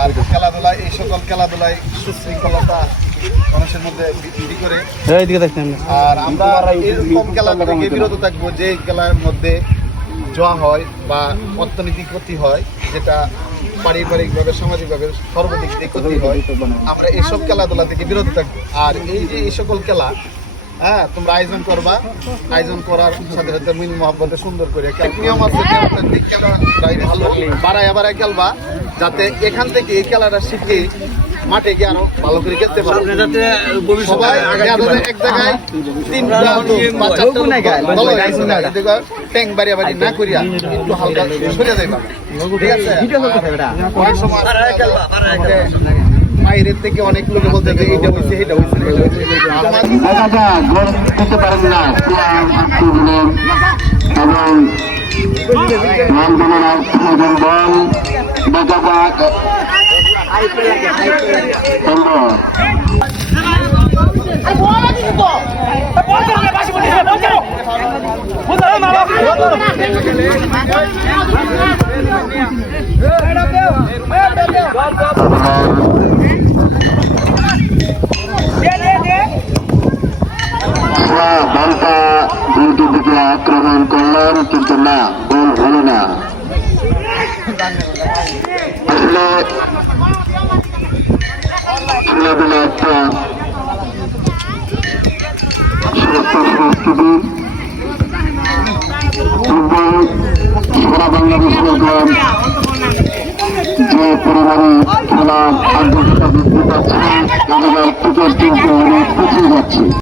আর খেলাধুলায় এই সকল খেলাধুলায় সুশৃঙ্খলতা মানুষের মধ্যে বৃদ্ধি করে। আর আমরা এরকম খেলা থেকে বিরত থাকবো যে খেলার মধ্যে জোয়া হয় বা অর্থনৈতিক ক্ষতি হয়, যেটা পারিবারিকভাবে সামাজিকভাবে সর্বাধিক যে ক্ষতি হয়, আমরা এইসব খেলাধুলা থেকে বিরত থাকবো। আর এই যে এই সকল খেলা তোমরা আয়োজন করবা, আয়োজন করার সাথে সাথে মিল মহব্বতে সুন্দর করে নিয়ম আছে, খেলাটাই ভালো বাড়ায় খেলবা, যাতে এখান থেকে এই খেলাটা শিখে মাঠে গিয়ে আরো ভালো করে খেলতে পারো। সবাই এক জায়গায় ট্যাং বাড়ি না করিয়া একটু হালকা সরে যাইবা, ঠিক আছে? বাইরের থেকে অনেক লোকে বলতে যে এইটা হয়েছে সেটা হয়েছে, বলটা দুইটির দিকে আক্রমণ করলেন, কিন্তু না, গোল হলো না। আসলে ছেলেবেলা একটা সংস্কৃতি সারা বাংলাদেশের যে পরিবারে খেলার আগ্রহটা বৃদ্ধি পাচ্ছে, ক্রিকেট টিমকে অনেক পিছিয়ে যাচ্ছে।